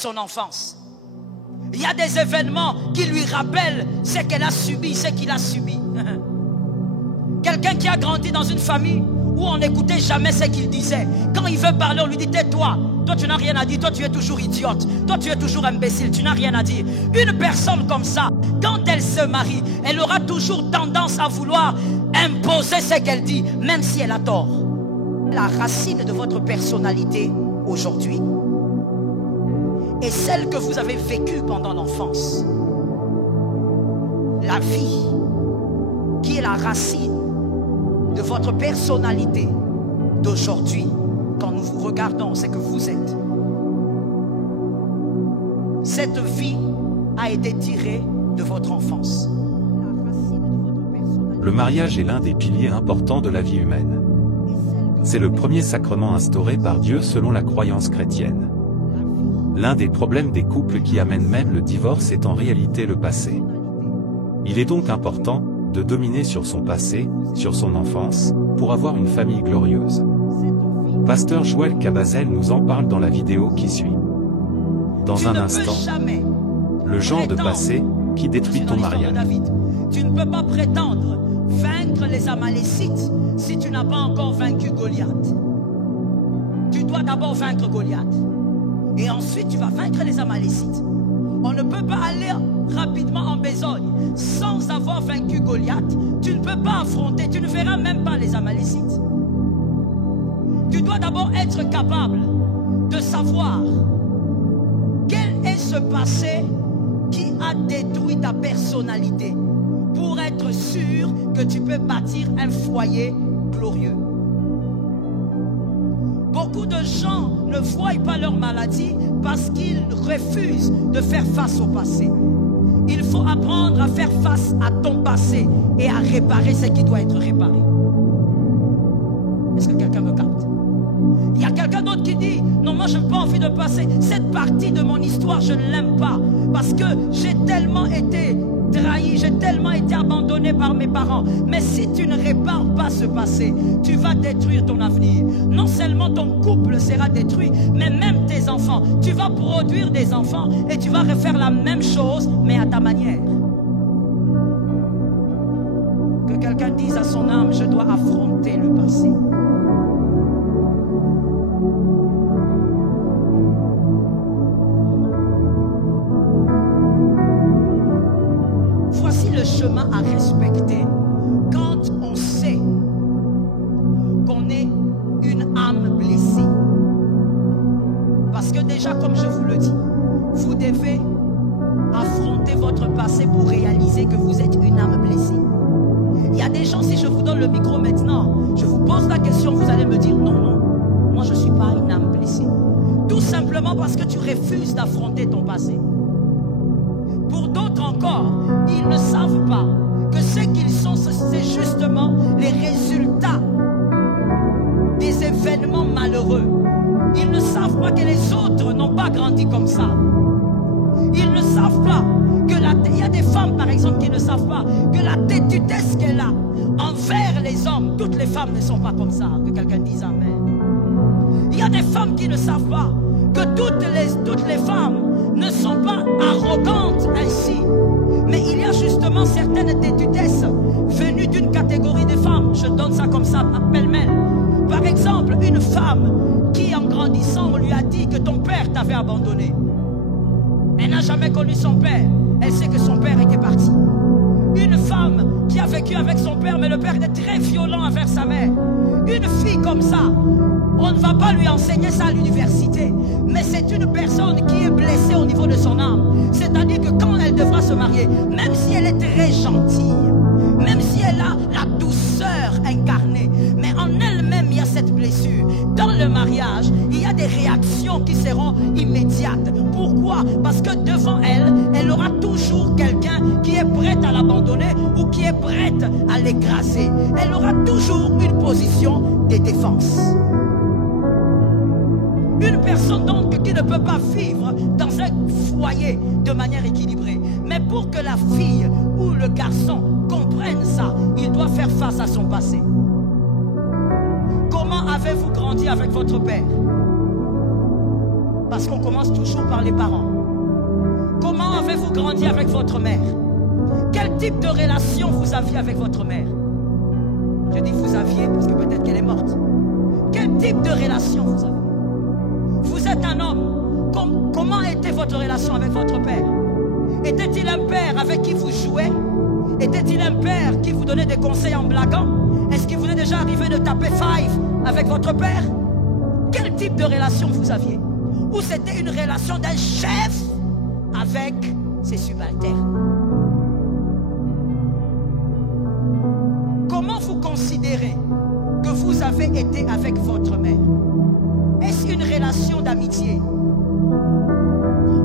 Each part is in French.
son enfance. Il y a des événements qui lui rappellent ce qu'elle a subi, ce qu'il a subi. Quelqu'un qui a grandi dans une famille où on n'écoutait jamais ce qu'il disait. Quand il veut parler, on lui dit tais-toi. Toi, tu n'as rien à dire. Toi, tu es toujours idiote. Toi, tu es toujours imbécile. Tu n'as rien à dire. Une personne comme ça, quand elle se marie, elle aura toujours tendance à vouloir imposer ce qu'elle dit, même si elle a tort. La racine de votre personnalité aujourd'hui est celle que vous avez vécue pendant l'enfance. La vie qui est la racine de votre personnalité d'aujourd'hui, quand nous vous regardons, c'est que vous êtes. Cette vie a été tirée de votre enfance. Le mariage est l'un des piliers importants de la vie humaine. C'est le premier sacrement instauré par Dieu selon la croyance chrétienne. L'un des problèmes des couples qui amènent même le divorce est en réalité le passé. Il est donc important de dominer sur son passé, sur son enfance, pour avoir une famille glorieuse. Pasteur Joël Cabazel nous en parle dans la vidéo qui suit. Dans un instant, le genre de passé qui détruit ton mariage. Tu ne peux pas prétendre vaincre les Amalécites si tu n'as pas encore vaincu Goliath. Tu dois d'abord vaincre Goliath. Et ensuite tu vas vaincre les Amalécites. On ne peut pas aller rapidement en besogne sans avoir vaincu Goliath. Tu ne peux pas affronter, tu ne verras même pas les Amalécites. Tu dois d'abord être capable de savoir quel est ce passé qui a détruit ta personnalité pour être sûr que tu peux bâtir un foyer glorieux. Beaucoup de gens ne voient pas leur maladie parce qu'ils refusent de faire face au passé. Il faut apprendre à faire face à ton passé et à réparer ce qui doit être réparé. Est-ce que quelqu'un me capte? Il y a quelqu'un d'autre qui dit non, moi je n'ai pas envie de passer cette partie de mon histoire, je ne l'aime pas parce que j'ai tellement été trahi, j'ai tellement été abandonné par mes parents. Mais si tu ne répares pas ce passé, tu vas détruire ton avenir. Non seulement ton couple sera détruit, mais même tes enfants. Tu vas produire des enfants et tu vas refaire la même chose, mais à ta manière. Que quelqu'un dise à son âme, je dois affronter le passé. Voici le chemin à respecter quand on sait qu'on est une âme blessée. Parce que déjà, comme je vous le dis, vous devez affronter votre passé pour réaliser que vous êtes une âme blessée. Il y a des gens, si je vous donne le micro maintenant, je vous pose la question, vous allez me dire non, non, moi je ne suis pas une âme blessée. Tout simplement parce que tu refuses d'affronter ton passé. Pour d'autres encore, ils ne savent pas que ce qu'ils sont, c'est justement les résultats des événements malheureux. Ils ne savent pas que les autres n'ont pas grandi comme ça. Ils ne savent pas que il y a des femmes, par exemple, qui ne savent pas que la têtudesse qu'elle a envers les hommes, toutes les femmes ne sont pas comme ça. Que quelqu'un dise amen. Il y a des femmes qui ne savent pas que toutes les femmes ne sont pas arrogantes ainsi. Mais il y a justement certaines têtudesses venues d'une catégorie de femmes. Je donne ça comme ça, pêle-mêle. Par exemple, une femme qui, en grandissant, on lui a dit que ton père t'avait abandonné. Elle n'a jamais connu son père. Elle sait que son père était parti. Une femme qui a vécu avec son père, mais le père était très violent envers sa mère. Une fille comme ça, on ne va pas lui enseigner ça à l'université. Mais c'est une personne qui est blessée au niveau de son âme. C'est-à-dire que quand elle devra se marier, même si elle est très gentille, même si elle a la douceur incarnée, mais en elle-même il y a cette blessure. Dans le mariage, il y a des réactions qui seront immédiates. Pourquoi? Parce que devant elle, elle aura toujours quelqu'un qui est prêt à l'abandonner ou qui est prêt à l'écraser. Elle aura toujours une position de défense. Une personne donc qui ne peut pas vivre dans un foyer de manière équilibrée. Mais pour que la fille ou le garçon comprenne ça, il doit faire face à son passé. Comment avez-vous grandi avec votre père? Parce qu'on commence toujours par les parents. Comment avez-vous grandi avec votre mère? Quel type de relation vous aviez avec votre mère? Je dis vous aviez parce que peut-être qu'elle est morte. Quel type de relation vous avez? Vous êtes un homme. Comment était votre relation avec votre père? Était-il un père avec qui vous jouez? Était-il un père qui vous donnait des conseils en blaguant? Est-ce qu'il vous est déjà arrivé de taper five avec votre père? Quel type de relation vous aviez? Ou c'était une relation d'un chef avec ses subalternes? Comment vous considérez que vous avez été avec votre mère? Est-ce une relation d'amitié?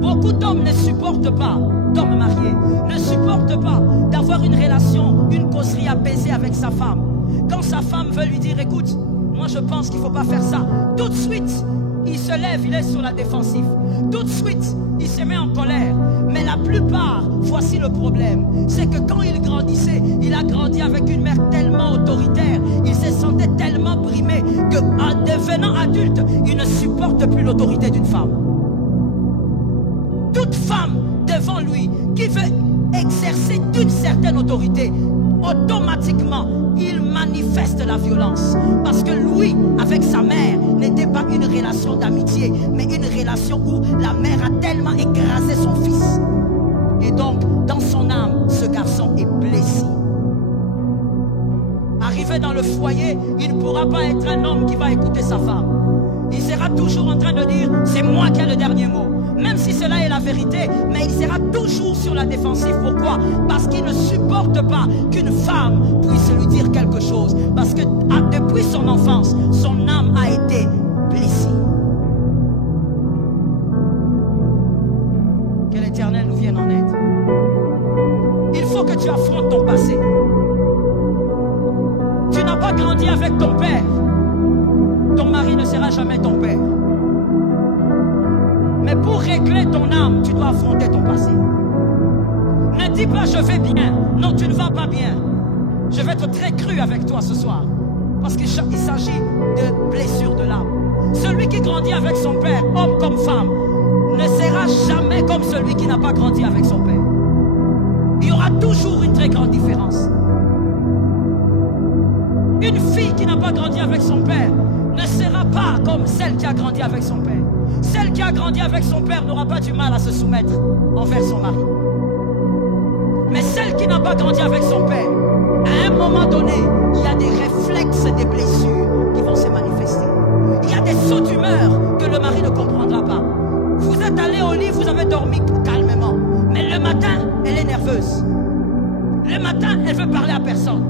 Beaucoup d'hommes ne supportent pas, d'hommes mariés, ne supportent pas d'avoir une relation, une causerie apaisée avec sa femme. Quand sa femme veut lui dire, écoute, moi je pense qu'il ne faut pas faire ça, tout de suite, il se lève, il est sur la défensive. Tout de suite, il se met en colère. Mais la plupart, voici le problème, c'est que quand il grandissait, il a grandi avec une mère tellement autoritaire, il se sentait tellement brimé qu'en devenant adulte, il ne supporte plus l'autorité d'une femme. Toute femme devant lui qui veut exercer une certaine autorité, automatiquement, il manifeste la violence. Parce que lui, avec sa mère, n'était pas une relation d'amitié, mais une relation où la mère a tellement écrasé son fils. Et donc, dans son âme, ce garçon est blessé. Arrivé dans le foyer, il ne pourra pas être un homme qui va écouter sa femme. Il sera toujours en train de dire, c'est moi qui ai le dernier mot. Même si cela est la vérité, mais il sera toujours sur la défensive. Pourquoi? Parce qu'il ne supporte pas qu'une femme puisse lui dire quelque chose. Parce que depuis son enfance, son âme a été blessée. Que l'Éternel nous vienne en aide. Il faut que tu affrontes ton passé. Tu n'as pas grandi avec ton père. Ton mari ne sera jamais ton père. Mais pour régler ton âme, tu dois affronter ton passé. Ne dis pas je vais bien. Non, tu ne vas pas bien. Je vais être très cru avec toi ce soir. Parce qu'il s'agit de blessures de l'âme. Celui qui grandit avec son père, homme comme femme, ne sera jamais comme celui qui n'a pas grandi avec son père. Il y aura toujours une très grande différence. Une fille qui n'a pas grandi avec son père ne sera pas comme celle qui a grandi avec son père. Celle qui a grandi avec son père n'aura pas du mal à se soumettre envers son mari. Mais celle qui n'a pas grandi avec son père, à un moment donné, il y a des réflexes, des blessures qui vont se manifester. Il y a des sauts d'humeur que le mari ne comprendra pas. Vous êtes allé au lit, vous avez dormi calmement. Mais le matin, elle est nerveuse. Le matin, elle veut parler à personne.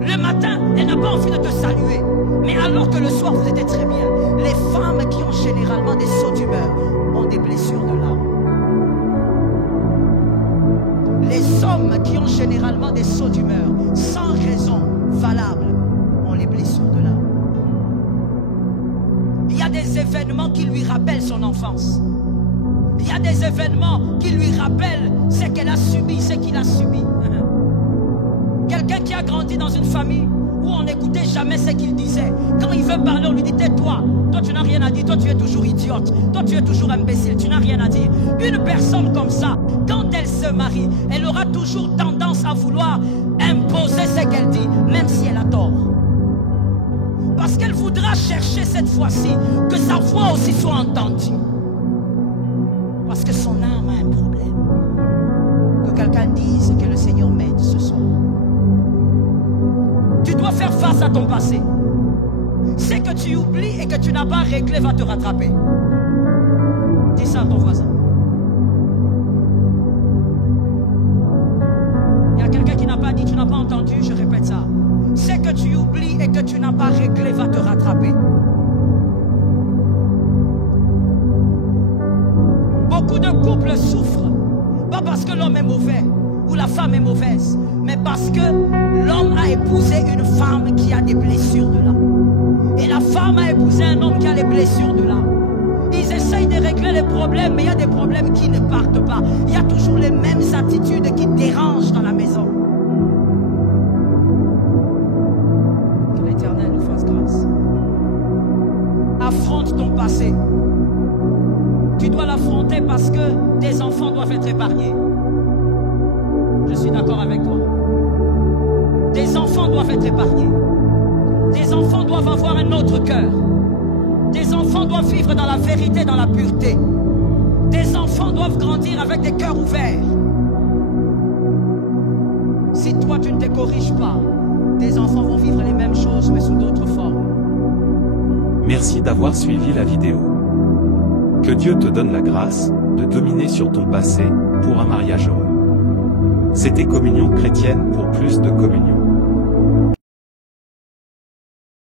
Le matin, elle n'a pas envie de te saluer. Mais alors que le soir, vous étiez très bien. Les femmes qui ont généralement des sauts d'humeur ont des blessures de l'âme. Les hommes qui ont généralement des sauts d'humeur, sans raison valable, ont les blessures de l'âme. Il y a des événements qui lui rappellent son enfance. Il y a des événements qui lui rappellent ce qu'elle a subi, ce qu'il a subi. Quelqu'un qui a grandi dans une famille où on n'écoutait jamais ce qu'il disait. Quand il veut parler, on lui dit tais-toi. Toi, tu n'as rien à dire. Toi, tu es toujours idiote. Toi, tu es toujours imbécile. Tu n'as rien à dire. Une personne comme ça, quand elle se marie, elle aura toujours tendance à vouloir imposer ce qu'elle dit, même si elle a tort. Parce qu'elle voudra chercher cette fois-ci que sa voix aussi soit entendue. Parce que son âme a un problème. Que quelqu'un dise que le Seigneur m'aide ce soir. Tu dois faire face à ton passé. Ce que tu oublies et que tu n'as pas réglé va te rattraper. Dis ça à ton voisin. Il y a quelqu'un qui n'a pas dit, tu n'as pas entendu, je répète ça. Ce que tu oublies et que tu n'as pas réglé va te rattraper. Beaucoup de couples souffrent, pas parce que l'homme est mauvais ou la femme est mauvaise, mais parce que l'homme a épousé une femme qui a des blessures de l'âme. Et la femme a épousé un homme qui a les blessures de l'âme. Ils essayent de régler les problèmes, mais il y a des problèmes qui ne partent pas. Il y a toujours les mêmes attitudes qui dérangent dans la maison. Que l'Éternel nous fasse grâce. Affronte ton passé. Tu dois l'affronter parce que tes enfants doivent être épargnés. Je suis d'accord avec toi. Tes enfants doivent être épargnés. Tes enfants doivent avoir un autre cœur. Tes enfants doivent vivre dans la vérité, dans la pureté. Tes enfants doivent grandir avec des cœurs ouverts. Si toi tu ne te corriges pas, tes enfants vont vivre les mêmes choses mais sous d'autres formes. Merci d'avoir suivi la vidéo. Que Dieu te donne la grâce de dominer sur ton passé pour un mariage heureux. C'était Communion chrétienne. Pour plus de communion.